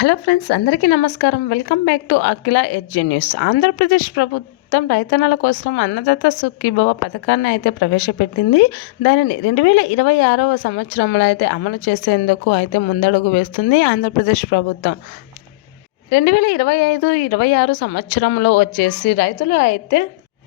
Hello friends, అందరికీ నమస్కారం. Welcome back to Akhila edge news. Andhra Pradesh ప్రభుత్వం రైతన్నల కోసం అన్నదాత సుఖీభవ పథకాన్ని అయితే ప్రవేశపెట్టింది. దానిని 2026వ సంవత్సరంలో అయితే అమలు చేసేందుకు అయితే ముందడుగు వేస్తుంది ఆంధ్రప్రదేశ్ ప్రభుత్వం. 2025-26 సంవత్సరంలో వచ్చేసి రైతులు అయితే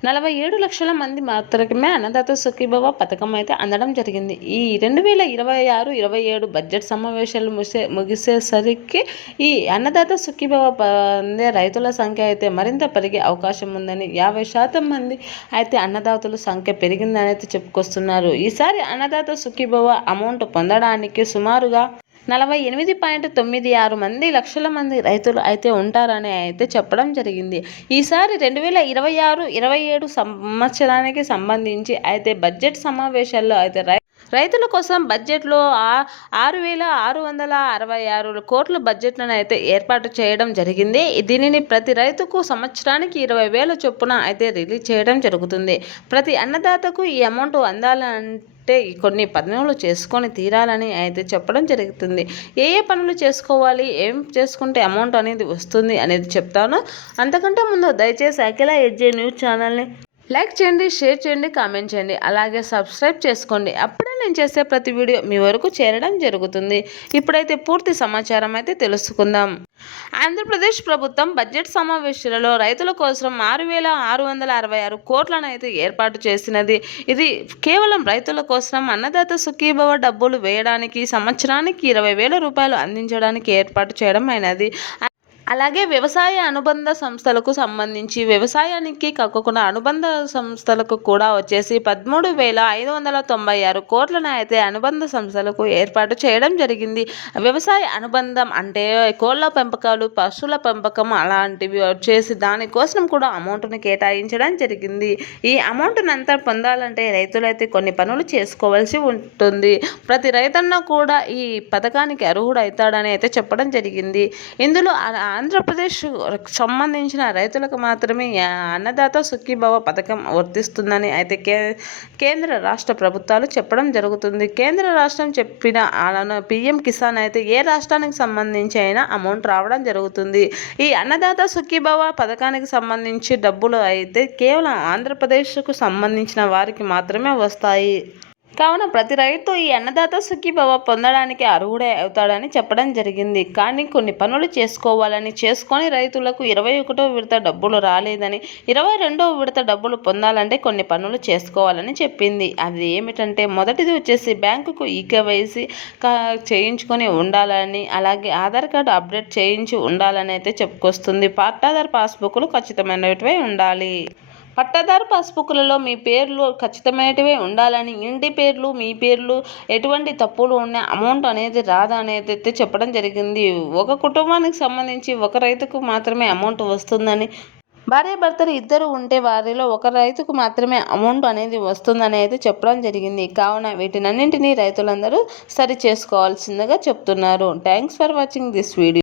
47 లక్షల మంది మాత్రమే అన్నదాత సుఖీభవ పథకం అయితే అందడం జరిగింది. ఈ 2026-27 బడ్జెట్ సమావేశాలు ముగిసేసరికి ఈ అన్నదాత సుఖీభవ పొందే రైతుల సంఖ్య అయితే మరింత పెరిగే అవకాశం ఉందని, 50% మంది అయితే అన్నదాతల సంఖ్య పెరిగిందని అయితే చెప్పుకొస్తున్నారు. ఈసారి అన్నదాత సుఖీభవ అమౌంట్ పొందడానికి సుమారుగా 48.96 లక్షల మంది రైతులు అయితే ఉంటారని అయితే చెప్పడం జరిగింది. ఈసారి 2026-27 సంవత్సరానికి సంబంధించి అయితే బడ్జెట్ సమావేశాల్లో అయితే రైతుల కోసం బడ్జెట్లో 6,666 కోట్ల బడ్జెట్లను అయితే ఏర్పాటు చేయడం జరిగింది. దీనిని ప్రతి రైతుకు సంవత్సరానికి 20,000 చొప్పున అయితే రిలీజ్ చేయడం జరుగుతుంది. ప్రతి అన్నదాతకు ఈ అమౌంట్ అందాలంటే కొన్ని పనులు చేసుకొని తీరాలని అయితే చెప్పడం జరుగుతుంది. ఏ పనులు చేసుకోవాలి, ఏం చేసుకుంటే అమౌంట్ అనేది వస్తుంది అనేది చెప్తాను. అంతకంటే ముందు దయచేసి అఖిల ఎడ్జి న్యూస్ ఛానల్ని లైక్ చేయండి, షేర్ చేయండి, కామెంట్ చేయండి, అలాగే సబ్స్క్రైబ్ చేసుకోండి. అప్పుడే నేను చేసే ప్రతి వీడియో మీ వరకు చేరడం జరుగుతుంది. ఇప్పుడైతే పూర్తి సమాచారం అయితే తెలుసుకుందాం. ఆంధ్రప్రదేశ్ ప్రభుత్వం బడ్జెట్ సమావేశాలలో రైతుల కోసం 6,666 కోట్లను అయితే ఏర్పాటు చేసినది. ఇది కేవలం రైతుల కోసం అన్నదాత సుఖీభవ డబ్బులు వేయడానికి, సంవత్సరానికి 20,000 రూపాయలు అందించడానికి ఏర్పాటు చేయడం అయినది. అలాగే వ్యవసాయ అనుబంధ సంస్థలకు సంబంధించి వ్యవసాయానికి కాకుండా అనుబంధ సంస్థలకు కూడా వచ్చేసి 13,596 కోట్లను అయితే అనుబంధ సంస్థలకు ఏర్పాటు చేయడం జరిగింది. వ్యవసాయ అనుబంధం అంటే కోళ్ళ పెంపకాలు, పశువుల పెంపకం అలాంటివి వచ్చేసి దానికోసం కూడా అమౌంట్ని కేటాయించడం జరిగింది. ఈ అమౌంట్ని అంతా పొందాలంటే రైతులైతే కొన్ని పనులు చేసుకోవాల్సి ఉంటుంది. ప్రతి రైతన్న కూడా ఈ పథకానికి అర్హుడవుతాడని అయితే చెప్పడం జరిగింది. ఇందులో ఆంధ్రప్రదేశ్ సంబంధించిన రైతులకు మాత్రమే అన్నదాత సుఖీభవ పథకం వర్తిస్తుందని అయితే కేంద్ర రాష్ట్ర ప్రభుత్వాలు చెప్పడం జరుగుతుంది. కేంద్ర రాష్ట్రం చెప్పిన పిఎం కిసాన్ అయితే ఏ రాష్ట్రానికి సంబంధించి అయినా అమౌంట్ రావడం జరుగుతుంది. ఈ అన్నదాత సుఖీభవ పథకానికి సంబంధించి డబ్బులు అయితే కేవలం ఆంధ్రప్రదేశ్కు సంబంధించిన వారికి మాత్రమే వస్తాయి. కావున ప్రతి రైతు ఈ అన్నదాత సుఖీభవ పొందడానికి అర్హుడే అవుతాడని చెప్పడం జరిగింది. కానీ కొన్ని పనులు చేసుకొని రైతులకు 21వ విడత డబ్బులు రాలేదని, 22వ విడత డబ్బులు పొందాలంటే కొన్ని పనులు చేసుకోవాలని చెప్పింది. అది ఏమిటంటే మొదటిది వచ్చేసి బ్యాంకుకు ఈకేవైసీ చేయించుకొని ఉండాలని, అలాగే ఆధార్ కార్డు అప్డేట్ చేయించి ఉండాలని అయితే చెప్పుకొస్తుంది. పట్టాదారు పాస్బుక్లు ఖచ్చితమైనవి ఉండాలి. పట్టాదారు పాస్బుక్లలో మీ పేర్లు ఖచ్చితమైనవే ఉండాలని, ఇంటి పేర్లు, మీ పేర్లు ఎటువంటి తప్పులు ఉన్న అమౌంట్ అనేది రాదా అనేది అయితే చెప్పడం జరిగింది. ఒక కుటుంబానికి సంబంధించి ఒక రైతుకు మాత్రమే అమౌంట్ వస్తుందని, భార్యాభర్తలు ఇద్దరు ఉంటే వారిలో ఒక రైతుకు మాత్రమే అమౌంట్ అనేది వస్తుందని అయితే చెప్పడం జరిగింది. కావున వీటినన్నింటినీ రైతులందరూ సరి చేసుకోవాల్సిందిగా చెప్తున్నారు. Thanks for watching this video.